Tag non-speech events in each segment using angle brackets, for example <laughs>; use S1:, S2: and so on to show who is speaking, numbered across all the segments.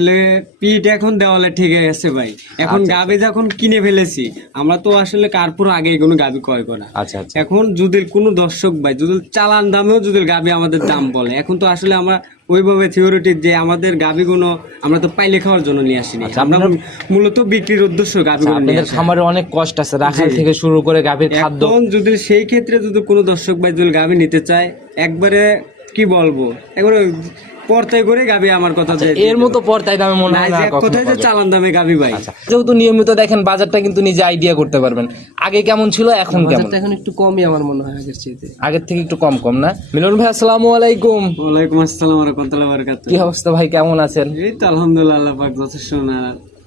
S1: আসলে পিঠ এখন দেওয়ালে ঠিক আছে ভাই। এখন
S2: আচ্ছা,
S1: গাবি যখন কিনে ফেলেছি আমরা তো আসলে কারপুর আগে কোনো গাবি ক্রয় করা
S2: আচ্ছা আচ্ছা।
S1: এখন যদি কোনো দর্শক ভাই যদি চালান দামেও যদি গাবি আমাদের দাম বলে। এখন তো আসলে আমরা ওইভাবে থিওরিটি যে আমাদের গাবিগুলো আমরা তো পাইলে খাওয়ার জন্য নিয়ে আসিনি।
S2: আচ্ছা,
S1: আমরা মূলত বিক্রির উদ্দেশ্য গাবিগুলো নিয়ে আসি।
S2: খামারে অনেক কষ্ট আছে রাখাল থেকে শুরু করে গাভীর খাদ্য।
S1: এখন যদি সেই ক্ষেত্রে যদি কোনো দর্শক ভাই যদি গাবি নিতে চায় একবারে কি বলব? একবারে পর্তায় করে গাবি আমার কথা
S2: এর মতো পর্তায় দামে মনে হয়
S1: যে
S2: না
S1: এক যে চালান দামে গাবি ভাই।
S2: আচ্ছা যেহেতু নিয়মিত দেখেন বাজারটা কিন্তু নিজে আইডিয়া করতে পারবেন। আগে কেমন ছিল এখন কেমন?
S3: বাজারটা এখন একটু কমই আমার মনে হয় আগের চেয়ে
S2: আগের থেকে একটু কম কম না? মিলন ভাই আসসালামু আলাইকুম।
S1: ওয়ালাইকুম আসসালাম রহমতুল্লাহ বারাকাতুহ।
S2: কি অবস্থা ভাই কেমন আছেন?
S1: এই তো আলহামদুলিল্লাহ আল্লাহ পাক যথেষ্ট না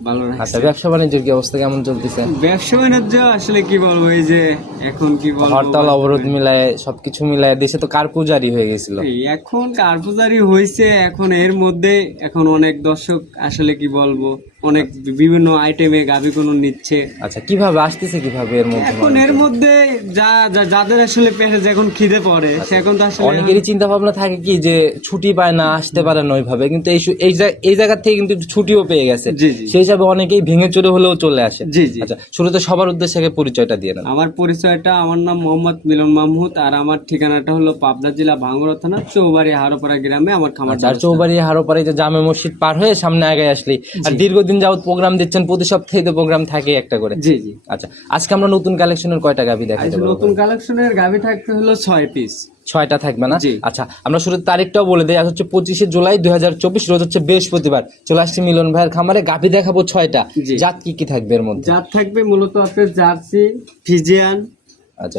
S1: ভালো
S2: আচ্ছা ব্যবসা বাণিজ্যের কি অবস্থা? কেমন চলতেছে?
S1: ব্যবসা বাণিজ্য আসলে কি বলব এই যে এখন কি বলব
S2: হরতাল অবরোধ মিলায় সবকিছু মিলায় দেশে তো কারপূজারি হয়ে গেছিল?
S1: এখন কারপুজারি হয়েছে এখন এর মধ্যে এখন অনেক দর্শক আসলে কি বলব অনেক বিভিন্ন আইটেমে গাবি কোনো নিচ্ছে।
S2: আচ্ছা কীভাবে আসতেছে কীভাবে এর মধ্যে
S1: এখন এর মধ্যে যা যা- যাদের আসলে পেটে যখন খিদে পড়ে সে এখন তো আসলে
S2: অনেকেরই চিন্তা ভাবনা থাকে কি যে ছুটি পায় না আসতে পারে না ওইভাবে কিন্তু এই সু- এই জায়গা- এই জায়গা থেকে কিন্তু ছুটিও পেয়ে গেছে।
S1: জি, জি।
S2: সেই হিসাবে অনেকেই ভেঙে চড়ে হলেও চলে আসে।
S1: জি জি।
S2: আচ্ছা শুরুতে সবার উদ্দেশ্যে আগে পরিচয়টা দিয়ে নেন।
S1: আমার পরিচয়টা আমার নাম মোহাম্মদ মিলন মাহমুদ আর আমার ঠিকানাটা হলো পাবনা জেলা ভাঙ্গুরা থানা চৌবাড়ি হারোপাড়া গ্রামে আমার খামার
S2: আচ্ছা, আর চৌবাড়ি হারোপাড়ি যে জামে মসজিদ পার হয়ে সামনে আগে আসলি আর দীর্ঘদিন যাবত প্রোগ্রাম দিচ্ছেন প্রতি সপ্তাহে তো প্রোগ্রাম থাকে একটা করে।
S1: জি জি।
S2: আচ্ছা আজকে আমরা নতুন কালেকশনের কয়টা গাভি
S1: দেখাই
S2: পারব
S1: নতুন কালেকশনের গাবি থাকতে হলো ছয় পিস
S2: ছয়টা থাকবে না? আচ্ছা আমরা শুরু তারিখটাও বলে দিই। আজ হচ্ছে পঁচিশে জুলাই দুই হাজার চব্বিশ রোজ হচ্ছে বৃহস্পতিবার। চলে আসছি মিলন ভাইয়ের খামারে গাভি দেখাবো ছয়টা। জাত কি কি থাকবে এর মধ্যে?
S1: যার থাকবে মূলত আপনার জার্সি ফিজিয়ান।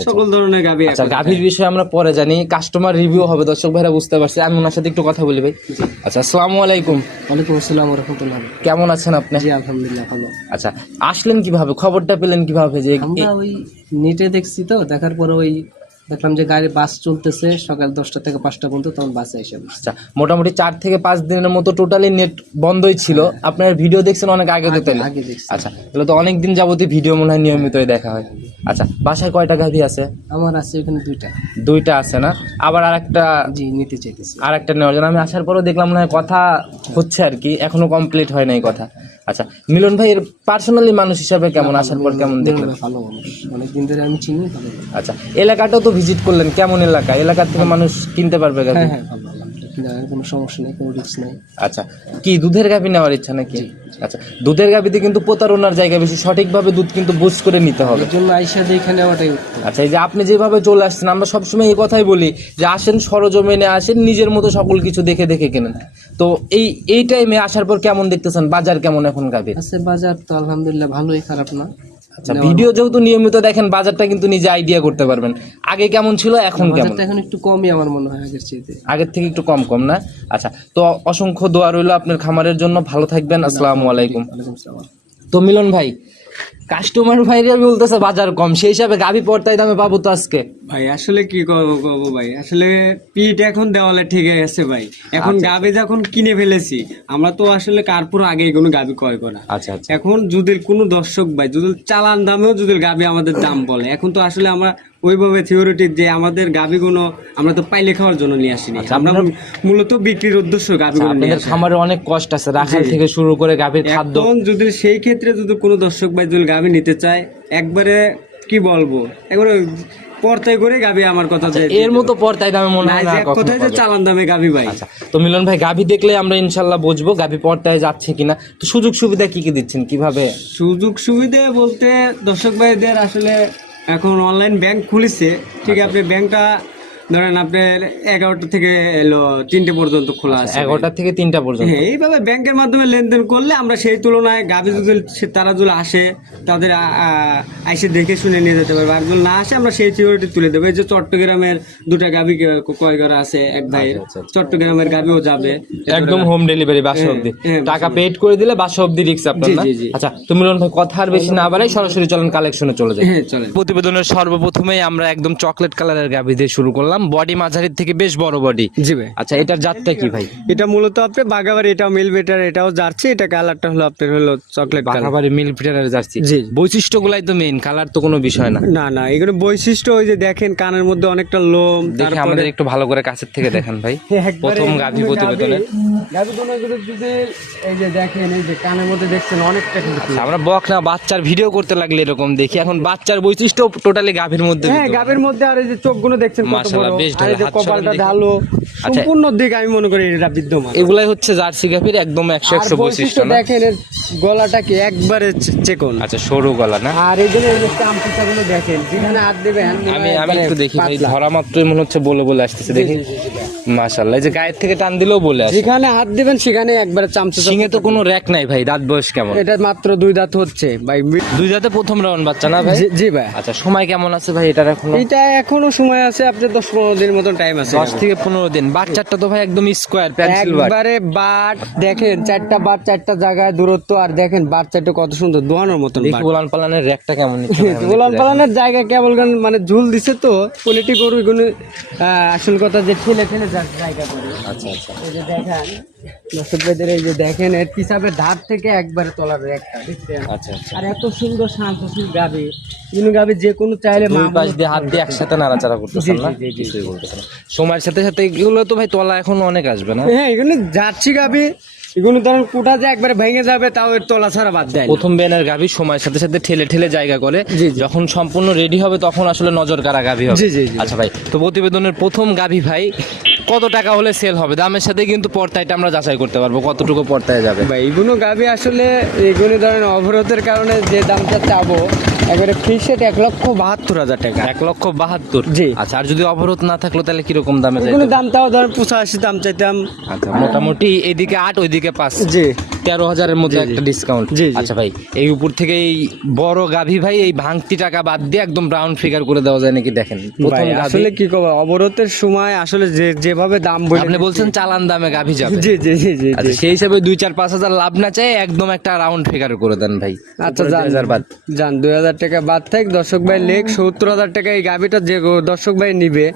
S1: সকল ধরনের
S2: আচ্ছা গাভীর বিষয়ে আমরা পরে জানি। কাস্টমার রিভিউ হবে দর্শক ভাইরা বুঝতে পারছি। আমি ওনার সাথে একটু কথা বলি ভাই। আচ্ছা আসসালামু আলাইকুম।
S3: ওয়ালাইকুম আসসালাম রাহমাতুল্লাহ।
S2: কেমন আছেন আপনি?
S3: জি আলহামদুলিল্লাহ ভালো।
S2: আচ্ছা আসলেন কীভাবে? খবরটা পেলেন কীভাবে যে
S3: আমরা ওই নেটে দেখছি তো দেখার পর ওই দেখলাম যে গাড়ি বাস চলতেছে সকাল দশটা থেকে পাঁচটা পর্যন্ত তখন বাসে এসে
S2: আচ্ছা মোটামুটি চার থেকে পাঁচ দিনের মতো টোটালি নেট বন্ধই ছিল। আপনার ভিডিও দেখছেন অনেক আগে তো
S3: আগে দেখছি।
S2: আচ্ছা তাহলে তো অনেক দিন যাবতীয় ভিডিও মনে হয় নিয়মিতই দেখা হয়। আচ্ছা বাসায় কয়টা গাভি আছে?
S3: আমার আছে ওখানে দুইটা।
S2: দুইটা আছে না? আবার আরেকটা
S3: জি নিতে চাইতেছি।
S2: আর একটা নেওয়ার জন্য। আমি আসার পরও দেখলাম মনে হয় কথা হচ্ছে আর কি এখনও কমপ্লিট হয় নাই কথা। আচ্ছা মিলন ভাই এর পার্সোনালি মানুষ হিসাবে কেমন আসার পর কেমন দেখলেন?
S3: ভালো অনেকদিন ধরে আমি চিনি
S2: আচ্ছা এলাকাটাও তো ভিজিট করলেন কেমন এলাকা? এলাকার থেকে মানুষ কিনতে পারবে
S3: হ্যাঁ হ্যাঁ কোনো সমস্যা নেই কোনো রিস্ক নেই।
S2: আচ্ছা কি দুধের গাভি নেওয়ার ইচ্ছা নাকি? আচ্ছা দুধের গাভিতে কিন্তু প্রতারণার জায়গা বেশি সঠিকভাবে দুধ কিন্তু বুঝ করে নিতে হবে।
S3: এর জন্য আইসা দেখে নেওয়াটাই
S2: আচ্ছা এই যে আপনি যেভাবে চলে আসছেন আমরা সবসময় এই কথাই বলি যে আসেন সরজমিনে আসেন নিজের মতো সকল কিছু দেখে দেখে কেনেন। তো এই এই টাইমে আসার পর কেমন দেখতেছেন? বাজার কেমন এখন গাভির?
S3: আছে বাজার তো আলহামদুলিল্লাহ ভালোই খারাপ না।
S2: আচ্ছা ভিডিও যেহেতু নিয়মিত দেখেন বাজারটা কিন্তু নিজে আইডিয়া করতে পারবেন। আগে কেমন ছিল এখন কেমন?
S3: এখন একটু কমই আমার মনে হয় আগের চেয়ে
S2: আগের থেকে একটু কম কম না? আচ্ছা তো অসংখ্য দোয়া রইল আপনার খামারের জন্য। ভালো থাকবেন আসসালামু আলাইকুম। তো মিলন ভাই কাস্টমার ভাইরা বলতেছে বাজার কম সেই হিসাবে গাভি পড়তাই দামে পাবো তো আজকে।
S1: ভাই আসলে কি করব করব ভাই? আসলে পিট এখন দেওয়ালে ঠিক আছে ভাই। এখন
S2: গাভি
S1: গাবি যখন কিনে ফেলেছি আমরা তো আসলে কারপুর আগে কোনো গাবি ক্রয় করা
S2: আচ্ছা আচ্ছা।
S1: এখন যদি কোনো দর্শক ভাই যদি চালান দামেও যদি গাবি আমাদের দাম বলে। এখন তো আসলে আমরা ওইভাবে থিওরিটি যে আমাদের গাবিগুলো আমরা তো পাইলে খাওয়ার জন্য নিয়ে আসিনি।
S2: আচ্ছা,
S1: আমরা মূলত বিক্রির উদ্দেশ্য গাবিগুলো নিয়ে
S2: আপনাদের খামারে অনেক কষ্ট আছে রাখাল থেকে শুরু করে গাভীর খাদ্য।
S1: এখন যদি সেই ক্ষেত্রে যদি কোনো দর্শক ভাই যদি গাবি নিতে চায় একবারে কি বলব? একবারে পর্তায় করে গাবি আমার কথা যে
S2: এর মতো পর্দায় দামে মনে হয় না
S1: কথায় যে চালান দামে গাবি ভাই।
S2: আচ্ছা তো মিলন ভাই গাভি দেখলে আমরা ইনশাল্লাহ বুঝব গাভি পর্দায় যাচ্ছে কিনা। তো সুযোগ সুবিধা কি কি দিচ্ছেন কীভাবে?
S1: সুযোগ সুবিধা বলতে দর্শক ভাইদের আসলে এখন অনলাইন ব্যাংক খুলেছে ঠিক
S2: আচ্ছা।
S1: আপনি ব্যাংকটা ধরেন আপনার এগারোটা থেকে এলো তিনটে পর্যন্ত খোলা আছে।
S2: এগারোটা থেকে তিনটা পর্যন্ত।
S1: হ্যাঁ, এইভাবে ব্যাংকের মাধ্যমে লেনদেন করলে আমরা সেই তুলনায় গাভি যদি তারা যদি আসে তাদের আইসে দেখে শুনে নিয়ে যেতে পারবে। আর যদি না আসে আমরা সেই থিওরিটি তুলে দেবো। এই যে চট্টগ্রামের দুটা গাভি ক্রয় করা আছে এক ভাইয়ের?
S2: আচ্ছা, আচ্ছা।
S1: চট্টগ্রামের গাভিও যাবে।
S2: একদম হোম ডেলিভারি বাসা অব্দি টাকা পেড করে দিলে বাসা অব্দি রিক্স আপনার না। আচ্ছা তো মিলন ভাই কথা আর বেশি না বাড়াই সরাসরি চলেন কালেকশনে চলে যাই।
S1: হ্যাঁ চলে
S2: প্রতিবেদনের সর্বপ্রথমেই আমরা একদম চকলেট কালারের গাভি দিয়ে শুরু করলাম। দেখালাম বডি মাঝারির থেকে বেশ বড় বডি।
S1: জি ভাই।
S2: আচ্ছা এটার জাতটা কি ভাই?
S1: এটা মূলত আপনি বাগাবাড়ি এটাও মিল বেটার এটাও জার্সি এটা কালারটা হলো আপনার হলো চকলেট কালার।
S2: বাঘাবাড়ি মিল ফিটারের জার্সি।
S1: জি।
S2: বৈশিষ্ট্যগুলাই তো মেইন কালার তো কোনো বিষয় না।
S1: না না এগুলো বৈশিষ্ট্য ওই যে দেখেন কানের মধ্যে অনেকটা লোম
S2: দেখে আমাদের একটু ভালো করে কাছের থেকে দেখেন ভাই। <laughs> প্রথম গাভী প্রতিবেদনে।
S1: গাভী- দোনোগুলো যদি এই যে দেখেন এই যে কানের মধ্যে দেখছেন অনেকটা কিন্তু
S2: আচ্ছা, আমরা বক না বাচ্চার ভিডিও করতে লাগলে এরকম দেখি। এখন বাচ্চার বৈশিষ্ট্য টোটালি গাভীর মধ্যে
S1: হ্যাঁ। গাভীর মধ্যে আর এই যে চোখগুলো দেখছেন কত
S2: মাশাআল্লাহ,
S1: বড়।
S2: বেশ
S1: আর এই যে
S2: হাত
S1: কপালটা ঢালো
S2: আচ্ছা।
S1: সম্পূর্ণ দিক আমি মনে করি এটা বিদ্যমান।
S2: এগুলাই হচ্ছে জার্সি গাভীর একদম একশো একশো বৈশিষ্ট্য
S1: বৈশিষ্ট্য দেখেন এর গলাটা কি একবারে চেকন।
S2: আচ্ছা সরু গলা না?
S1: আর এই জন্য চামচিটাগুলো দেখেন যেখানে হাত দেবেন
S2: আমি আমি একটু দেখি ভাই ধরা মাত্রই মনে হচ্ছে বলে বলে আসতেছে দেখি। মাশাল্লাহ যে গায়ের থেকে টান দিলেও বলে আসে।
S1: যেখানে হাত দিবেন সেখানে একবারে চামচা
S2: সিংহে তো কোনো র্যাক নাই ভাই দাঁত বয়স কেমন?
S1: এটা মাত্র দুই দাঁত হচ্ছে ভাই।
S2: দুই দাঁতে প্রথম রাউন্ড বাচ্চা না ভাই?
S1: জি- ভাই।
S2: আচ্ছা সময় কেমন আছে ভাই এটার এখনও?
S1: এটা এখনও সময় আছে আপনার দশ পনেরো দিন টাইম আছে
S2: দশ থেকে পনেরো দিন। বাচ্চাটা তো ভাই একদম স্কোয়ার
S1: একবারে বাট দেখেন চারটা বাট চারটা জায়গায় দূরত্ব আর দেখেন বাট চারটা কত সুন্দর দোয়ানোর মতন
S2: গোলান পালানের র্যাকটা কেমন গোলান
S1: পালানের জায়গায় কেবল গান মানে ঝুল দিছে তো কোয়ালিটি গরু এগুলো আসল কথা যে ঠেলে ঠেলে জায়গা করে।
S2: আচ্ছা আচ্ছা।
S1: এই যে দেখেন দর্শক ভাইদের এই যে দেখেন এর পিসাবের ধার থেকে একবারে তোলার একটা দেখছেন?
S2: আচ্ছা আচ্ছা।
S1: আর এত সুন্দর শান্তশীল গাবি। কোনো গাবি যে কোনো চাইলে
S2: দুই পাশ দিয়ে হাত দিয়ে একসাথে নাড়াচাড়া করতেছেন না?
S1: জি, জি, জি,
S2: কিছুই বলতেছেন সময়ের সাথে সাথে এগুলো তো ভাই তলা এখন অনেক আসবে না?
S1: হ্যাঁ এগুলো যাচ্ছি গাবি। এগুলো ধরেন কুটা যে একবারে ভেঙে যাবে তাও এর তলা ছাড়া বাদ দেয়
S2: প্রথম বেনের গাভী সময়ের সাথে সাথে ঠেলে ঠেলে জায়গা করে। যখন সম্পূর্ণ রেডি হবে তখন আসলে নজর কারা গাভী হবে। আচ্ছা ভাই তো প্রতিবেদনের প্রথম গাভী ভাই কত টাকা হলে সেল হবে? দামের সাথে কিন্তু পর্তায়টা আমরা যাচাই করতে পারব কতটুকু পর্তায় যাবে।
S1: বা এইগুলো গাবি আসলে এগুলো ধরেন অবরোধের কারণে যে দামটা চাবো একবারে ফিক্সড এক লক্ষ বাহাত্তর হাজার টাকা।
S2: এক লক্ষ বাহাত্তর?
S1: জি।
S2: আচ্ছা আর যদি অবরোধ না থাকল তাহলে কীরকম দামে
S1: এগুলো
S2: দাম
S1: দামটাও ধরেন পঁচাশি দাম চাইতাম।
S2: আচ্ছা মোটামুটি এদিকে আট ওইদিকে পাঁচ।
S1: জি।
S2: তেরো হাজারের মধ্যে। একটা ডিসকাউন্ট
S1: জি, জি।
S2: আচ্ছা ভাই এই উপর থেকে এই বড় গাভী ভাই এই ভাঙতি টাকা বাদ দিয়ে একদম রাউন্ড ফিগার করে দেওয়া যায় নাকি দেখেন?
S1: আসলে কি করব অবরোধের সময় আসলে যে যেভাবে দাম
S2: আপনি বলছেন চালান দামে গাভী যাবে।
S1: জি জি জি জি।
S2: আচ্ছা সেই হিসাবে দুই চার পাঁচ হাজার লাভ না চাই একদম একটা রাউন্ড ফিগার করে দেন ভাই।
S1: আচ্ছা
S2: দুই
S1: যান
S2: হাজার বাদ।
S1: যান দুই হাজার টাকা বাদ থাক দর্শক ভাই লেখ সত্তর হাজার টাকা এই গাভীটা যে দর্শক ভাই নিবে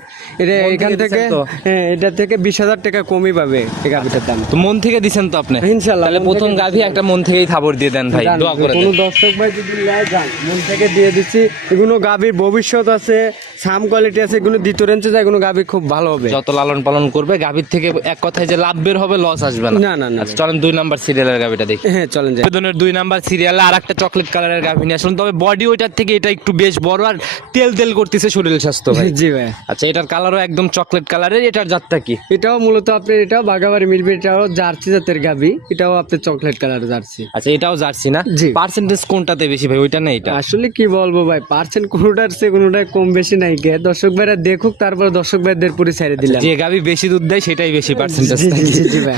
S1: এটা এখান
S2: থেকে?
S1: হ্যাঁ এটা থেকে বিশ হাজার টাকা কমই পাবে এই গাভিটার দাম।
S2: তো মন থেকে দিছেন তো আপনি?
S1: ইনশাল্লাহ,
S2: প্রথম গাভী একটা মন থেকেই খাবার দিয়ে দেন ভাই দোয়া করে
S1: কোনো দর্শক ভাই যদি নেয় যান মন থেকে দিয়ে দিচ্ছি। এগুলো গাভির ভবিষ্যৎ আছে সাম কোয়ালিটি আছে এগুলো দ্বিতীয় রেঞ্জে যায় এগুলো গাভি খুব ভালো হবে।
S2: যত লালন পালন করবে গাভীর থেকে এক কথায় যে লাভ বের হবে লস আসবে না।
S1: না না না
S2: আচ্ছা চলেন দুই নাম্বার সিরিয়ালের গাভীটা দেখি।
S1: হ্যাঁ চলেন যাই।
S2: বেদনের দুই নাম্বার সিরিয়ালে আর একটা চকলেট কালারের গাভী নিয়ে আসলাম তবে বডি ওইটার থেকে এটা একটু বেশ বড় আর তেল তেল করতেছে শরীর স্বাস্থ্য ভাই।
S1: জি ভাই।
S2: আচ্ছা এটার কালারও একদম চকলেট কালারের এটার জাতটা কি?
S1: এটাও মূলত আপনার এটাও বাগাবাড়ি মিলবে এটাও জার্সি জাতের গাভী। এটাও আপনার চকলেট কালার জার্সি।
S2: আচ্ছা এটাও জার্সি না?
S1: জি।
S2: পার্সেন্টেজ কোনটাতে বেশি ভাই ওইটা না এটা?
S1: আসলে কি বলব ভাই পার্সেন্ট কোনোটার সে কোনোটাই কম বেশি নাই গে। দর্শক ভাইরা দেখুক তারপরে দর্শক ভাইদের পুরি ছেড়ে দিলাম।
S2: যে গাভী বেশি দুধ দেয় সেটাই বেশি পার্সেন্টেজ।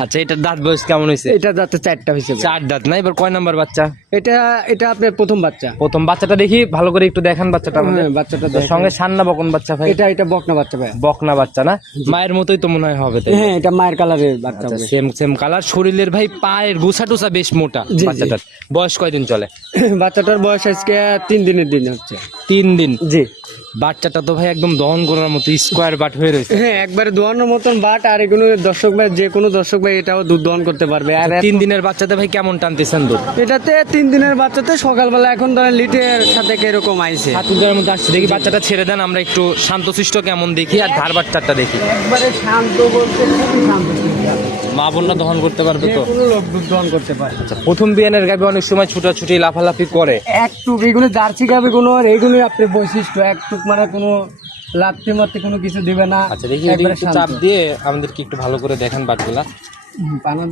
S2: আচ্ছা এটার দাঁত বয়স কেমন হয়েছে?
S1: এটা যাতে চারটা হিসেবে
S2: চার দাঁত না? এবার কয় নাম্বার বাচ্চা?
S1: এটা এটা আপনার প্রথম বাচ্চা।
S2: প্রথম বাচ্চাটা দেখি ভালো করে একটু দেখান বাচ্চাটা আমাদের।
S1: হ্যাঁ, বাচ্চাটা
S2: তো সঙ্গে সান্না বকন বাচ্চা ভাই।
S1: এটা এটা বকনা বাচ্চা ভাই।
S2: বকনা বাচ্চা না? মায়ের মতোই তো মনে হয় হবে তাই।
S1: হ্যাঁ এটা মায়ের কালারের বাচ্চা
S2: সেম সেম কালার শরীরের ভাই পায়ের গুছা টুসা বেশ মোটা বাচ্চাটার। বয়স কয়দিন চলে? <coughs>
S1: বাচ্চাটার বয়স আজকে তিন দিনের দিন হচ্ছে।
S2: তিন দিন?
S1: জি।
S2: বাচ্চাটা তো ভাই একদম দহন করার মতো স্কোয়ার বাট হয়ে রয়েছে।
S1: হ্যাঁ একবারে দোয়ানোর মতন বাট আর এগুলো দর্শক ভাই যে কোনো দর্শক ভাই এটাও দুধ দহন করতে পারবে। আর
S2: তিন দিনের বাচ্চাতে ভাই কেমন টানতেছেন দুধ?
S1: এটাতে তিন দিনের বাচ্চাতে সকালবেলা এখন ধরেন লিটের সাথে কীরকম আইছে?
S2: সাত দুধের মধ্যে আসছে দেখি বাচ্চাটা ছেড়ে দেন আমরা একটু শান্তশিষ্ট কেমন দেখি আর ধার বাচ্চাটা দেখি।
S1: একবারে শান্ত বলতে খুবই শান্ত।
S2: মা বোনরা দহন করতে পারবে তো?
S1: লোক দহন করতে পারে।
S2: আচ্ছা প্রথম বিয়ানের গাবে অনেক সময় ছুটাছুটি লাফালাফি করে।
S1: একটু এগুলো জার্সি গাবে কোনো আর এইগুলো আপনার বৈশিষ্ট্য একটু মানে কোনো লাত্তি মারতে কোনো কিছু দিবে না।
S2: আচ্ছা দেখি। চাপ দিয়ে আমাদেরকে একটু ভালো করে দেখান বাটগুলা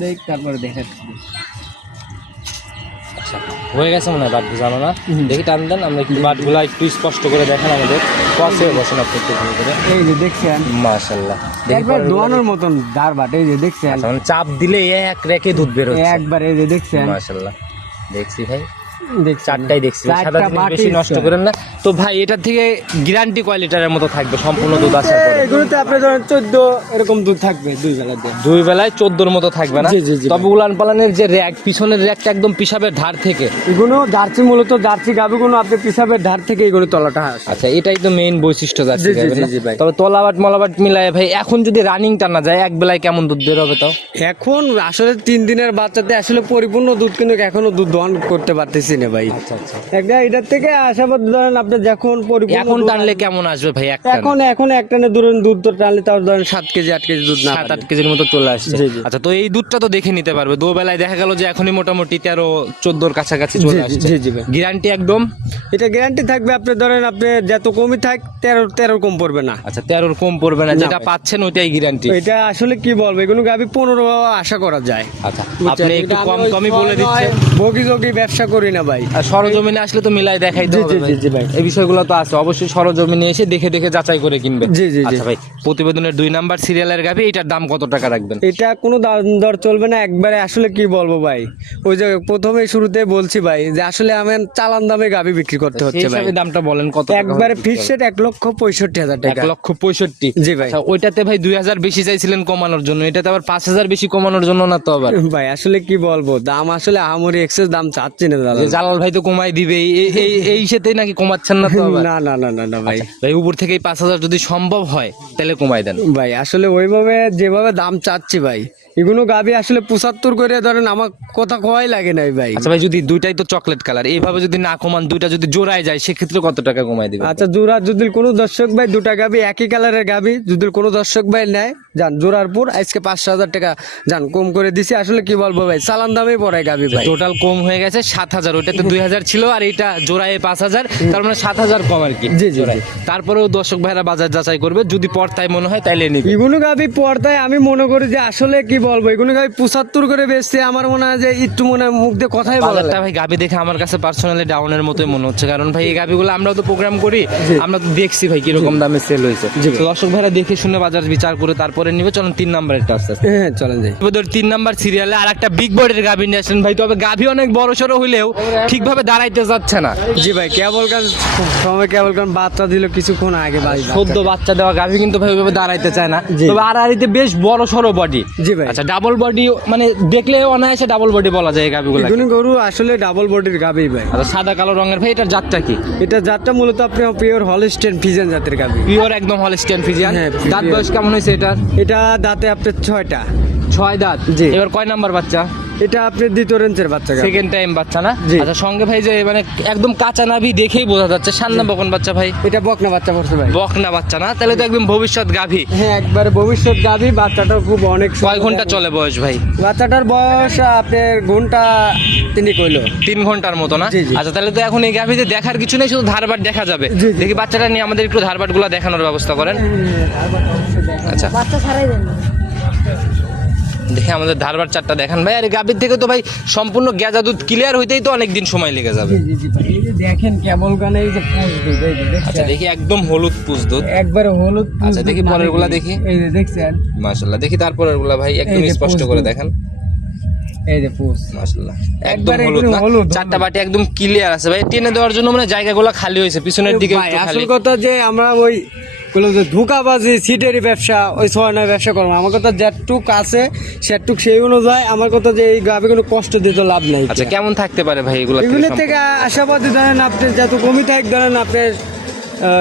S1: দেখ তারপরে দেখাচ্ছি
S2: হয়ে গেছে মনে হয় বাট জানো না দেখি টান দেন আমরা একটু বাটগুলা একটু স্পষ্ট করে দেখেন আমাদের। কষে বসেন আপনি একটু ভালো করে।
S1: এই যে দেখছেন।
S2: মাশাল্লাহ।
S1: একবার দোয়ানোর মতন দার বাট এই যে দেখছেন।
S2: আচ্ছা, মানে চাপ দিলে এক রেখে দুধ বেরোয়
S1: একবার এই যে দেখছেন।
S2: মাশাল্লাহ। দেখছি ভাই। চারটাই দেখছি। সাদা জিনিস বেশি নষ্ট করেন না। তো ভাই এটার থেকে গ্যারান্টি কয় লিটারের মতো থাকবে সম্পূর্ণ দুধ আসার পরে।
S1: এগুলোতে আপনার ধরেন চোদ্দ এরকম দুধ থাকবে দুই বেলার দিয়ে।
S2: দুই বেলায় চোদ্দোর মতো থাকবে না? তবে উলান পালানের যে র্যাক পিছনের র্যাকটা একদম পিসাবের ধার থেকে।
S1: এগুলো জার্সি মূলত জার্সি আপনি পিসাবের ধার থেকে এগুলো তলাটা আসে।
S2: আচ্ছা এটাই তো মেইন বৈশিষ্ট্য যাচ্ছে
S1: জি, জি, জি, জি, ভাই।
S2: তবে তলাবাট মলাবাট মিলায় ভাই এখন যদি রানিং টানা যায় এক বেলায় কেমন দুধ বের হবে তাও?
S1: এখন আসলে তিন দিনের বাচ্চাতে আসলে পরিপূর্ণ দুধ কিন্তু এখনও দুধ দহন করতে পারতেছি না ভাই?
S2: আচ্ছা আচ্ছা।
S1: একটা এটার থেকে আশাবাদ ধরেন আপনি যখন
S2: এখন টানলে কেমন আসবে ভাই
S1: এখন এখন ধরেন দুধ তো টানলে তাও ধরেন সাত কেজি আট কেজি দুধ না
S2: সাত আট কেজির মতো চলে আসছে। আচ্ছা তো এই দুধটা তো দেখে নিতে পারবে। দো বেলায় দেখা গেল যে এখনই মোটামুটি তেরো চোদ্দোর কাছাকাছি চলে আসছে। গ্যারান্টি একদম?
S1: এটা গ্যারান্টি থাকবে আপনি ধরেন আপনি যত কমই থাক তেরো তেরো কম পড়বে না।
S2: আচ্ছা তেরোর কম পড়বে না যেটা পাচ্ছেন ওইটাই গ্যারান্টি
S1: এটা আসলে কি বলব এগুলো গাভি পনেরো আশা করা যায়।
S2: আচ্ছা? আপনি একটু কম কমই বলে দিচ্ছেন।
S1: বগি জগি ব্যবসা করি না ভাই।
S2: আর সরজমিনে আসলে তো মিলাই দেখাইতে
S1: জি, জি, জি, জি, ভাই।
S2: এই বিষয়গুলো তো আছে। অবশ্যই সরজমিনে এসে দেখে দেখে যাচাই করে কিনবে।
S1: জি, জি, জি।
S2: আচ্ছা ভাই প্রতিবেদনের দুই নাম্বার সিরিয়ালের এটার দাম কত টাকা রাখবেন?
S1: এটা কোনো দাম দর চলবে না। একবারে আসলে কি বলব ভাই? ওই যে প্রথমে শুরুতে বলছি ভাই যে আসলে আমি চালান দামে বিক্রি করতে হচ্ছে ভাই।
S2: দামটা বলেন কত
S1: একবারে
S2: হলে
S1: ফিক্স রেট এক লক্ষ পঁয়ষট্টি হাজার
S2: এক
S1: টাকা
S2: লক্ষ পঁয়ষট্টি।
S1: জি ভাই।
S2: আচ্ছা ওইটাতে ভাই দুই হাজার বেশি চাইছিলেন কমানোর জন্য। এটাতে আবার পাঁচ হাজার বেশি কমানোর জন্য না তো আবার?
S1: ভাই আসলে কি বলব? দাম আসলে আমরি এক্সেস দাম চাচ্ছি না দাদা।
S2: জালাল ভাই তো কমাই দিবে। এই এই সাথেই নাকি কমাচ্ছেন না তো
S1: না না না না না ভাই।
S2: ভাই উপর থেকে পাঁচ হাজার যদি সম্ভব হয় তাহলে কমাই দেন।
S1: ভাই আসলে ওইভাবে যেভাবে দাম চাচ্ছি ভাই এগুলো গাবি আসলে পঁচাত্তর করে ধরেন আমার কথা কয় লাগে নাই ভাই।
S2: আচ্ছা ভাই যদি দুইটাই তো চকলেট কালার এইভাবে যদি না কমান দুইটা যদি জোড়ায় যায় সেক্ষেত্রে কত টাকা কমাই দিবে
S1: আচ্ছা জোড়া যদি কোনো দর্শক ভাই দুটা গাবি একই কালারের গাবি যদি কোনো দর্শক ভাই নেয় যান জোড়ার পর আজকে পাঁচশো হাজার টাকা যান কম করে দিছি। আসলে কি বলব ভাই চালান দামে পড়ে গাবি ভাই।
S2: টোটাল কম হয়ে গেছে সাত হাজার ওইটাতে দুই হাজার ছিল আর এটা জোড়ায় পাঁচ হাজার তার মানে সাত হাজার কম আর কি
S1: জি, জি,
S2: জোড়ায়। তারপরেও দর্শক ভাইরা বাজার যাচাই করবে যদি পড়তায় মনে হয় তাইলে নিবে।
S1: এগুলো গাবি পর্দায় আমি মনে করি যে আসলে কি বলব? এগুলো গাবি পঁচাত্তর করে বেচছে আমার মনে হয় যে একটু মনে হয় মুখ দিয়ে কথাই বলা
S2: বাজারটা ভাই গাবি দেখে আমার কাছে পার্সোনালি ডাউনের মতোই মনে হচ্ছে। কারণ ভাই এই গাবিগুলো আমরাও তো প্রোগ্রাম করি আমরা তো দেখছি ভাই কীরকম দামে সেল হয়েছে। তো দর্শক ভাইরা দেখে শুনে বাজার বিচার করে তারপরে নিবে চলুন তিন নাম্বারেরটা আস্তে আস্তে।
S1: হ্যাঁ চলেন যাই।
S2: এবার তিন নাম্বার সিরিয়ালে আর একটা বিগ বডির গাভি নিয়ে আসলেন ভাই তবে গাভি অনেক বড় সড়ো হইলেও ঠিকভাবে দাঁড়াইতে যাচ্ছে না।
S1: জি ভাই কেবল কাজ সময় কেবল কারণ বার্তা দিল কিছুক্ষণ আগে ভাই
S2: সদ্য বাচ্চা দেওয়া গাভি কিন্তু ভাই ওইভাবে দাঁড়াইতে চায় না। তবে আড়াআড়িতে বেশ বড় সড়ো বডি
S1: জি ভাই।
S2: আচ্ছা ডাবল বডি মানে দেখলে অনায়াসে ডাবল বডি বলা যায় গাবিগুলো গাভিগুলো
S1: এগুলো গরু আসলে ডাবল বডির গাবি ভাই।
S2: আচ্ছা সাদা কালো রঙের ভাই এটার জাতটা কি?
S1: এটা জাতটা মূলত আপনি পিওর হলস্টেন ফিজিয়ান জাতের গাবি
S2: পিওর একদম হলস্টেন ফিজিয়ান
S1: হ্যাঁ,
S2: দাঁত বয়স কেমন হয়েছে এটা
S1: এটা দাঁতে আপনার ছয়টা।
S2: ছয় দাঁত।
S1: জি।
S2: এবার কয় নাম্বার বাচ্চা?
S1: এটা আপনার দ্বিতীয় রেঞ্জের বাচ্চা
S2: সেকেন্ড টাইম বাচ্চা না? আচ্ছা সঙ্গে ভাই যে মানে একদম কাঁচা নাভি দেখেই বোঝা যাচ্ছে। সান্না বকন বাচ্চা ভাই?
S1: এটা বকনা বাচ্চা পড়ছে ভাই।
S2: বকনা বাচ্চা না? তাহলে তো একদম ভবিষ্যৎ গাভী।
S1: হ্যাঁ একবারে ভবিষ্যৎ গাভি বাচ্চাটা খুব অনেক।
S2: কয় ঘণ্টা চলে বয়স ভাই?
S1: বাচ্চাটার বয়স আপনার ঘণ্টা তিনি কইলো
S2: তিন ঘণ্টার মতো না। আচ্ছা তাহলে তো এখন এই গাভীতে দেখার কিছু নেই শুধু ধারবাট দেখা যাবে। দেখি বাচ্চাটা নিয়ে আমাদের একটু ধারবাটগুলো দেখানোর ব্যবস্থা করেন। আচ্ছা।
S4: বাচ্চা ছাড়াই দেন।
S2: দেখে আমাদের ধারবাট চারটা দেখান ভাই। আর গাভীর থেকে তো ভাই সম্পূর্ণ গেজা দুধ ক্লিয়ার হইতেই তো অনেক দিন সময় লেগে যাবে।
S1: দেখেন কেবল গানে এই যে পোজ দুধ
S2: আচ্ছা দেখি একদম হলুদ পুষ দুধ।
S1: একবারে হলুদ
S2: আচ্ছা, দেখি
S1: পরেরগুলা
S2: দেখি।
S1: এই যে দেখছেন?
S2: মাশাল্লাহ দেখি তারপরেরগুলা ভাই একদম স্পষ্ট করে। দেখান।
S1: এই যে পুজ
S2: মাশাল্লাহ একদম হলুদ না? চারটা বাটি একদম ক্লিয়ার আছে ভাই। টেনে দেওয়ার জন্য মানে জায়গাগুলো খালি হয়েছে পিছনের দিকে খালি।
S1: কথা যে আমরা ওই বললাম যে ধোকাবাজি সিটেরই ব্যবসা ওই ছয় নয় ব্যবসা করব আমার কথা যেটুক আছে সেটুক সেই অনুযায়ী আমার কথা যে এই গ্রামে কোনো কষ্ট দিতে লাভ নাই।
S2: আচ্ছা কেমন থাকতে পারে ভাই এগুলো
S1: এগুলো থেকে আশাবাদী ধরেন আপনি যত কমি থাক ধরেন আপনি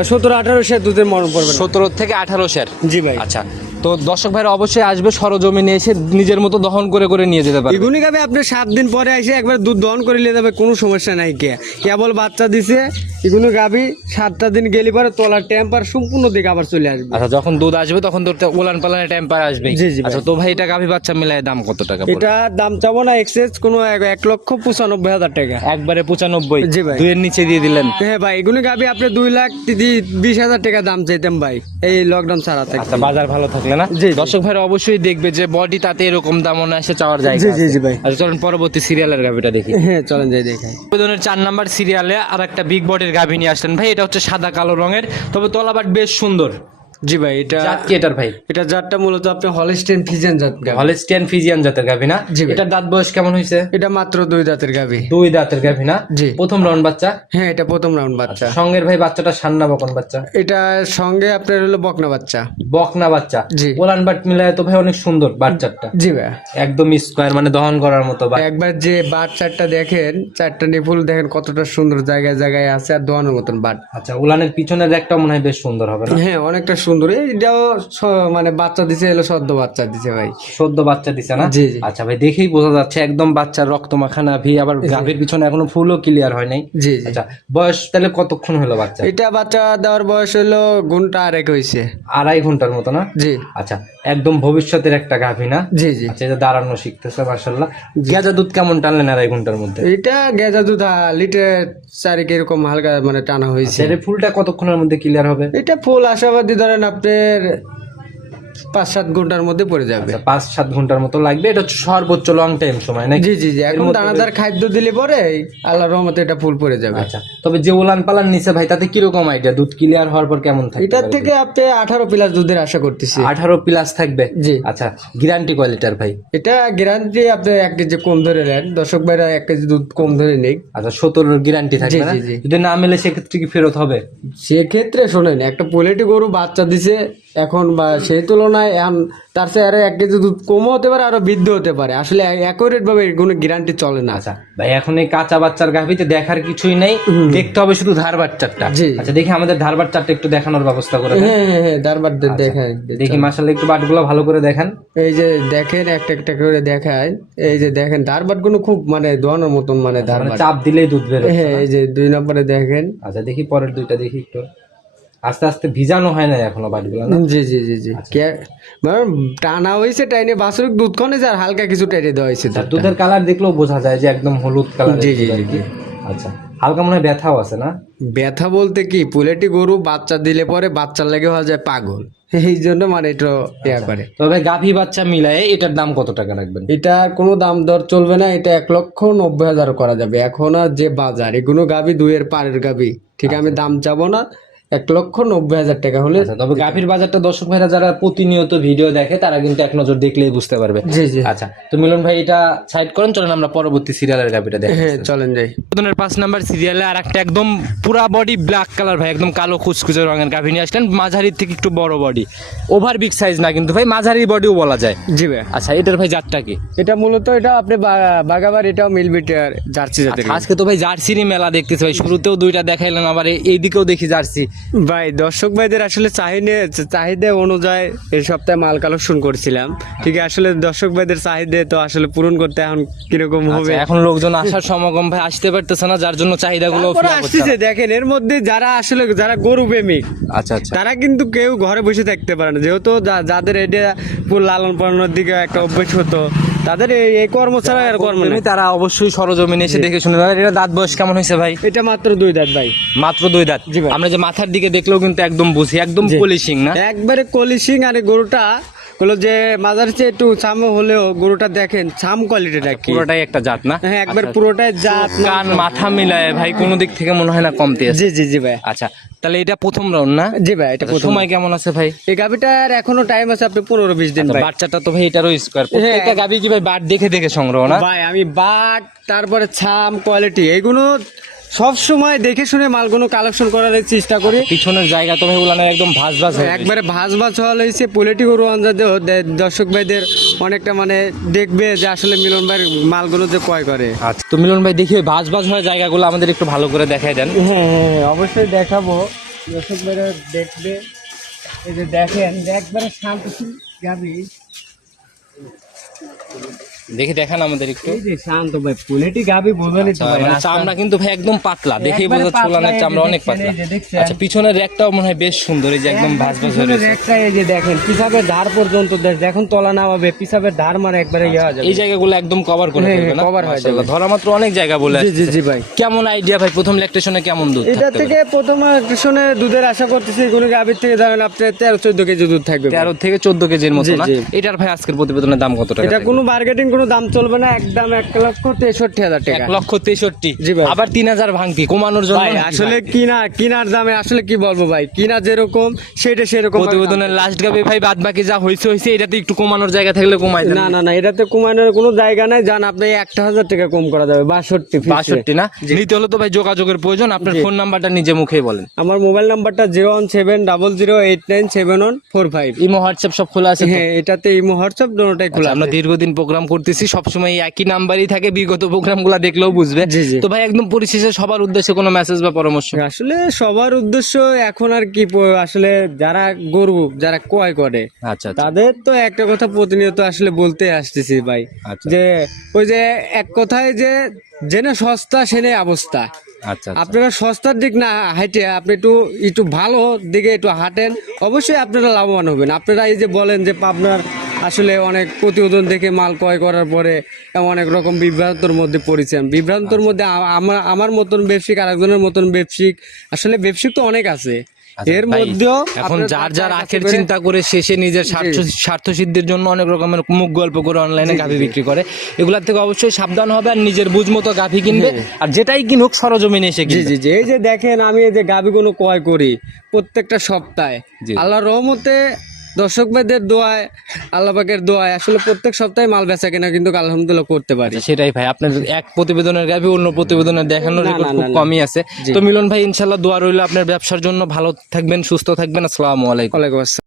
S1: সতেরো আঠারো সের দুধের মরণ পড়বে
S2: সতেরো থেকে আঠারো শেয়ার
S1: জি ভাই।
S2: আচ্ছা তো দর্শক ভাইরা অবশ্যই আসবে সরজমিনে এসে নিজের মতো দহন করে করে নিয়ে যেতে পারবে।
S1: এগুলি গাবে আপনি সাত দিন পরে এসে একবার দুধ দহন করে নিয়ে যাবে কোনো সমস্যা নাই কে। কেবল বাচ্চা দিছে এগুলো গাবি সাতটা দিন গেলে পরে তোলার টেম্পার সম্পূর্ণ দিকে আবার চলে আসবে।
S2: আচ্ছা যখন দুধ আসবে তখন তো ওলান পালানের টাইম পার আসবে
S1: জি, জি
S2: আচ্ছা তো ভাই এটা গাভী বাচ্চা মিলায় দাম কত টাকা
S1: এটা দাম চাবো না এক্সেস কোনো এক- লক্ষ পঁচানব্বই হাজার টাকা।
S2: একবারে পঁচানব্বই?
S1: জি ভাই।
S2: দুইয়ের নিচে দিয়ে দিলেন।
S1: হ্যাঁ ভাই এগুলো গাবি আপনি দুই লাখ বিশ হাজার টাকা দাম চাইতাম ভাই এই লকডাউন ছাড়া থাকে
S2: আচ্ছা বাজার ভালো থাকলে না। দর্শক ভাইরা অবশ্যই দেখবে যে বডি তাতে এরকম দাম এসে চাওয়ার যায়
S1: জি, জি, জি ভাই।
S2: আচ্ছা চলুন পরবর্তী সিরিয়ালের গাভিটা দেখি।
S1: হ্যাঁ চলেন যাই দেখাই।
S2: প্রতিবেদনের চার নাম্বার সিরিয়ালে আর একটা বিগ বডির গাভী নিয়ে আসলেন। ভাই এটা হচ্ছে সাদা কালো রঙের তবে তলাবাট বেশ সুন্দর।
S1: জি ভাই এটা
S2: জাত কি এটার ভাই?
S1: এটা জাতটা মূলত আপনি হলস্টেন ফিজেন জাত গাভী।
S2: হলিস্টিয়ান ফিজিয়ান জাতের গাভি না। এটার দাঁত বয়স কেমন হয়েছে
S1: এটা মাত্র দুই দাঁতের গাভী
S2: দুই দাঁতের গাভি না?
S1: জি।
S2: প্রথম রাউন্ড বাচ্চা?
S1: হ্যাঁ এটা প্রথম রাউন্ড বাচ্চা।
S2: সঙ্গের ভাই বাচ্চাটা সান্না বকন বাচ্চা?
S1: এটা সঙ্গে আপনার হলো বকনা বাচ্চা।
S2: বকনা বাচ্চা?
S1: জি।
S2: ওলান বাট মিলায় তো ভাই অনেক সুন্দর বাচ্চাটা।
S1: জি ভাই।
S2: একদম স্কোয়ার মানে দহন করার মতো
S1: একবার যে বাট চারটা দেখেন চারটা নিপুল দেখেন কতটা সুন্দর জায়গায় জায়গায় আছে আর দোয়ানোর মতন বাট।
S2: আচ্ছা উলানের পিছনের একটা মনে হয় বেশ সুন্দর হবে
S1: হ্যাঁ অনেকটা সুন্দর এইটাও স- মানে বাচ্চা দিছে এলো সদ্য বাচ্চা দিছে ভাই।
S2: সদ্য বাচ্চা দিছে না?
S1: জি, জি।
S2: আচ্ছা ভাই দেখেই বোঝা যাচ্ছে একদম বাচ্চার রক্ত মাখানা ভি আবার গাভীর পিছনে এখনও ফুলও ক্লিয়ার হয় নাই।
S1: জি জি।
S2: আচ্ছা বয়স তাহলে কতক্ষণ হলো বাচ্চা?
S1: এটা বাচ্চা দেওয়ার বয়স হলো ঘণ্টা আরেক হয়েছে
S2: আড়াই ঘণ্টার মতো না?
S1: জি।
S2: আচ্ছা একদম ভবিষ্যতের একটা গাভী না?
S1: জি জি।
S2: আচ্ছা এটা দাঁড়ানো শিখতেছে মার্শাল্লাহ গেজা দুধ কেমন টানলেন আড়াই ঘণ্টার মধ্যে?
S1: এটা গেজা দুধ লিটার চারিক এরকম হালকা মানে টানা হয়েছে
S2: এর ফুলটা কতক্ষণের মধ্যে ক্লিয়ার হবে?
S1: এটা ফুল আশাবাদী ধরেন আপনার পাঁচ সাত ঘণ্টার মধ্যে পড়ে যাবে।
S2: আচ্ছা পাঁচ সাত ঘণ্টার মতো লাগবে? এটা হচ্ছে সর্বোচ্চ লং টাইম সময় নাকি?
S1: জি জি জি এখন দানাদার খাদ্য দিলে পরে আল্লাহ রহমতে এটা ফুল পড়ে যাবে।
S2: আচ্ছা তবে যে উলান পালান নিচে ভাই তাতে কীরকম আইডিয়া দুধ ক্লিয়ার হওয়ার পর কেমন থাকে
S1: এটার থেকে আপনি আঠারো প্লাস দুধের আশা করতেছি।
S2: আঠারো প্লাস থাকবে?
S1: জি।
S2: আচ্ছা গ্যারান্টি কোয়ালিটার ভাই?
S1: এটা গ্যারান্টি আপনি এক কেজি কম ধরে নেন। দর্শক ভাইরা এক কেজি দুধ কম ধরে নেই
S2: আচ্ছা সতেরোর গ্যারান্টি থাকবে না। যদি না মেলে সেক্ষেত্রে কি ফেরত হবে?
S1: সেক্ষেত্রে শোনেন একটা পোলেটি গরু বাচ্চা দিছে এখন বা সেই তুলনায় এখন তার চেয়ে আরও এক কেজি দুধ কমও হতে পারে আরও বৃদ্ধি হতে পারে। আসলে অ্যাকুরেট ভাবে কোনো গ্যারান্টি চলে না
S2: আচ্ছা। ভাই এখন এই কাঁচা বাচ্চার গাভিতে দেখার কিছুই নেই। দেখতে হবে শুধু ধার বাচ্চারটা। আচ্ছা দেখি আমাদের ধার বাচ্চারটা একটু দেখানোর ব্যবস্থা করে।
S1: হ্যাঁ হ্যাঁ হ্যাঁ দারবার দেখায়
S2: দেখি মাসাল্লাহ একটু বাটগুলো ভালো করে দেখান।
S1: এই যে দেখেন একটা একটা করে দেখায় এই যে দেখেন দারবাটগুলো খুব মানে দোয়ানোর মতন মানে
S2: মানে
S1: দারবাট
S2: চাপ দিলেই দুধ বেরো
S1: হ্যাঁ এই যে দুই নম্বরে দেখেন।
S2: আচ্ছা দেখি পরের দুইটা দেখি একটু। আস্তে আস্তে ভিজানো হয় না এখনও বাটগুলো না?
S1: জি জি জি জি। কে- মানে টানা হয়েছে টাইনে বাছুরিক দুধ খনে আর হালকা কিছু টাইনে দেওয়া হয়েছে
S2: আচ্ছা, দুধের কালার দেখলেও বোঝা যায় যে একদম হলুদ কালার
S1: জি, জি, জি।
S2: আচ্ছা হালকা মনে হয় ব্যথাও আছে না?
S1: ব্যথা বলতে কি পুলেটি গরু বাচ্চা দিলে পরে বাচ্চার লেগে হওয়া যায় পাগল। এই জন্য মানে এটা ইয়া করে।
S2: তবে গাভী বাচ্চা মিলায়ে এটার দাম কত টাকা রাখবেন?
S1: এটা কোনো দাম দর চলবে না এটা এক লক্ষ নব্বই হাজার করা যাবে। এখন আর যে বাজার এগুলো গাবি দুইয়ের পারের গাবি ঠিক আমি দাম চাবো না এক লক্ষ নব্বই হাজার টাকা হলে
S2: আচ্ছা তবে গাভীর বাজারটা দর্শক ভাইরা যারা প্রতিনিয়ত ভিডিও দেখে তারা কিন্তু এক নজর দেখলেই বুঝতে পারবে।
S1: জি জি।
S2: আচ্ছা তো মিলন ভাই এটা সাইড করেন চলেন আমরা পরবর্তী সিরিয়ালের গাভীটা দেখি
S1: হ্যাঁ চলেন যাই।
S2: উদ্বোধনের পাঁচ নাম্বার সিরিয়ালে আর একটা একদম পুরা বডি ব্ল্যাক কালার ভাই একদম কালো কুচকুচে রঙের গাভী নিয়ে আসলেন। মাঝারির থেকে একটু বড় বডি ওভার বিগ সাইজ না কিন্তু ভাই মাঝারি বডিও বলা যায়।
S1: জি ভাই।
S2: আচ্ছা এটার ভাই জাতটা কি?
S1: এটা মূলত এটা আপনি বা- বাগাবার এটাও মিলবিটার জার্সি জাতের
S2: আচ্ছা, আজকে তো ভাই জার্সিরই মেলা দেখতেছি ভাই শুরুতেও দুইটা দেখাইলেন আবার এই- এইদিকেও দেখি জার্সি।
S1: ভাই দর্শক ভাইদের আসলে চাহিদা চাহিদা অনুযায়ী এই সপ্তাহে মাল কালেকশন করছিলাম। ঠিক আসলে দর্শক ভাইদের চাহিদা তো আসলে পূরণ করতে এখন কীরকম হবে?
S2: আচ্ছা, এখন লোকজন আসার সমাগম ভাই আসতে পারতেছে না যার জন্য চাহিদাগুলো
S1: তারপরে আসতেছে দেখেন এর মধ্যে যারা আসলে যারা গরু প্রেমিক
S2: আচ্ছা আচ্ছা।
S1: তারা কিন্তু কেউ ঘরে বসে থাকতে পারে না। যেহেতু যাদের এটা পুরো লালন পালনের দিকে একটা অভ্যেস হতো তাদের এই- কর্ম ছাড়া আর কর্ম নেই।
S2: তারা অবশ্যই সরজমিনে এসে দেখে শুনে ভাই এটা দাঁত বয়স কেমন হয়েছে ভাই?
S1: এটা মাত্র দুই দাঁত ভাই।
S2: মাত্র দুই দাঁত। আমরা যে মাথার দিকে দেখলেও কিন্তু একদম বুঝি একদম
S1: কলিশিং
S2: পলিশিং না?
S1: একবারে কলিশিং আর এই গরুটা হলো যে মাজার চেয়ে একটু ছাম হলেও গরুটা দেখেন ছাম কোয়ালিটিটা কি
S2: পুরোটাই একটা জাত না?
S1: হ্যাঁ একবার
S2: আচ্ছা,
S1: পুরোটাই জাত
S2: কান মাথা মিলায় ভাই কোনো দিক থেকে মনে হয় না কমতে আছে।
S1: জি জি জি ভাই।
S2: আচ্ছা তাহলে এটা প্রথম রাউন্ড না?
S1: জি ভাই এটা প্রথম
S2: সময় কেমন আছে ভাই?
S1: এই গাভিটার এখনও টাইম আছে আপনি পনেরো বিশ দিন ভাই।
S2: বাচ্চাটা তো ভাই এটারও স্কোয়ার প্রত্যেকটা গাবি কি ভাই বাট দেখে দেখে সংগ্রহ না?
S1: ভাই আমি বাঘ তারপরে ছাম কোয়ালিটি এগুলো সব সময় দেখে শুনে মালগুলো কালেকশন করার চেষ্টা করি।
S2: পিছনের জায়গা তো একদম ভাজ ভাজ
S1: একবারে ভাজ ভাজ হওয়া হয়েছে। পোলেটি গরু দর্শক ভাইদের অনেকটা মানে দেখবে যে আসলে মিলন ভাইয়ের মালগুলো যে ক্রয় করে।
S2: আচ্ছা তো মিলন ভাই দেখি ভাজ ভাজ হওয়া জায়গাগুলো আমাদের একটু ভালো করে দেখাই দেন।
S1: হ্যাঁ হ্যাঁ হ্যাঁ, অবশ্যই দেখাবো। দর্শক ভাইরা দেখবে। এই যে দেখেন একবারে শান্ত গাবি
S2: দেখি দেখান আমাদের একটু।
S1: এই যে শান্ত ভাই পোলেটি গাবি বোঝানি তো ভাই
S2: মানে চামড়া কিন্তু ভাই একদম পাতলা দেখেই
S1: একবারে
S2: বোঝা ছোলানের চামড়া অনেক পাতলা। আচ্ছা পিছনের রেকটাও মনে হয় বেশ সুন্দর এই যে একদম ভাজ ভাজ হয়ে রয়েছে।
S1: একটা এই যে দেখেন পিসাবের ধার পর্যন্ত দেখ- যখন তলা নামাবে পিসাবের ধার মারে একবারে ইয়ে হয়ে যাবে।
S2: এই জায়গাগুলো একদম কভার করে
S1: হ্যাঁ,
S2: ফেলবে না?
S1: cover হয়ে
S2: মাশাআল্লাহ, ধরা মাত্র অনেক জায়গা বলে
S1: জি জি জি ভাই।
S2: কেমন আইডিয়া ভাই প্রথম ল্যাকটেশনে কেমন দুধ
S1: এটা থেকে প্রথম শুনে দুধের আশা করতেছি এগুলো গাভীর থেকে ধরেন আপনার তেরো চোদ্দ কেজি দুধ থাকবে।
S2: তেরো থেকে চোদ্দ কেজির মতো না? এটার ভাই আজকের প্রতিবেদনের দাম কত টাকা
S1: এটা কোনো মার্কেটিং কোনো দাম চলবে না একদম এক লক্ষ তেষট্টি হাজার
S2: এক
S1: টাকা
S2: লক্ষ তেষট্টি। আবার তিন হাজার ভাঙতি কমানোর জন্য
S1: আসলে কিনা কিনার দামে আসলে কি বলব ভাই? কিনা যেরকম সেটা সেরকম
S2: প্রতিবেদনের লাস্ট গাবে ভাই বাদ বাকি যা হয়েছে হয়েছে এটাতে একটু কমানোর জায়গা থাকলে কমাই
S1: না না না এটাতে কমানোর কোনো জায়গা নাই। জান আপনি একটা হাজার টাকা কম করা যাবে বাষট্টি
S2: বাষট্টি না? নিতে হলে তো ভাই যোগাযোগের প্রয়োজন। আপনার ফোন নাম্বারটা নিজে মুখেই বলেন।
S1: আমার মোবাইল নাম্বারটা zero one seven double zero eight nine seven one four five.
S2: Imo WhatsApp সব খোলা আছে
S1: হ্যাঁ এটাতে ইমো হোয়াটসঅ্যাপ দুটোটাই খোলা
S2: আচ্ছা, আমরা দীর্ঘদিন প্রোগ্রাম করতেছি সবসময় একই নাম্বারই থাকে বিগত প্রোগ্রামগুলা দেখলেও বুঝবে। তো ভাই একদম পরিশেষে সবার উদ্দেশ্যে কোনো মেসেজ বা পরামর্শ
S1: আসলে সবার উদ্দেশ্য এখন আর কি আসলে যারা গরু যারা ক্রয় করে
S2: আচ্ছা আচ্ছা
S1: তাদের তো একটা কথা প্রতিনিয়ত আসলে বলতে আসতেছি ভাই
S2: আচ্ছা।
S1: যে ওই যে এক কথায় যে জেনে সস্তা সেনে অবস্থা
S2: আচ্ছা।
S1: আপনারা সস্তার দিক না হাইটে আপনি একটু একটু ভালো দিকে একটু হাঁটেন অবশ্যই আপনারা লাভবান হবেন আপনারা এই যে বলেন যে পাবনার আসলে অনেক প্রতিবেদন দেখে মাল ক্রয় করার পরে অনেক রকম বিভ্রান্তর মধ্যে পড়েছেন বিভ্রান্তর মধ্যে আমার আমার মতন ব্যবসায়িক আরেকজনের মতন ব্যবসায়িক আসলে ব্যবসায়িক তো অনেক আছে।
S2: আচ্ছা,
S1: এর মধ্যেও
S2: এখন যার যার আখের চিন্তা করে শেষে নিজের স্বার্থ স্বার্থ সিদ্ধির জন্য অনেক রকমের মুখ গল্প করে অনলাইনে গাভি বিক্রি করে। এগুলার থেকে অবশ্যই সাবধান হবে আর নিজের বুঝ মতো গাভি কিনবে। আর যেটাই কিনুক সরজমিনে এসে
S1: জি জি জি। এই যে দেখেন আমি এই যে গাবিগুলো ক্রয় করি প্রত্যেকটা সপ্তাহে।
S2: জি।
S1: আল্লাহর রহমতে দর্শক ভাইদের দোয়ায় আল্লাপাকের দোয়ায় আসলে প্রত্যেক সপ্তাহে মাল বেচা কেনা কিন্তু আলহামদুলিল্লাহ করতে পারি।
S2: সেটাই ভাই আপনার এক প্রতিবেদনের গাবি অন্য প্রতিবেদনের দেখানোর রেকর্ড খুব। কমই আছে। তো মিলন ভাই ইনশাল্লাহ দোয়া রইল আপনার ব্যবসার জন্য ভালো থাকবেন সুস্থ থাকবেন আসসালামু আলাইকুম।
S1: ওয়ালাইকুম আসসালাম।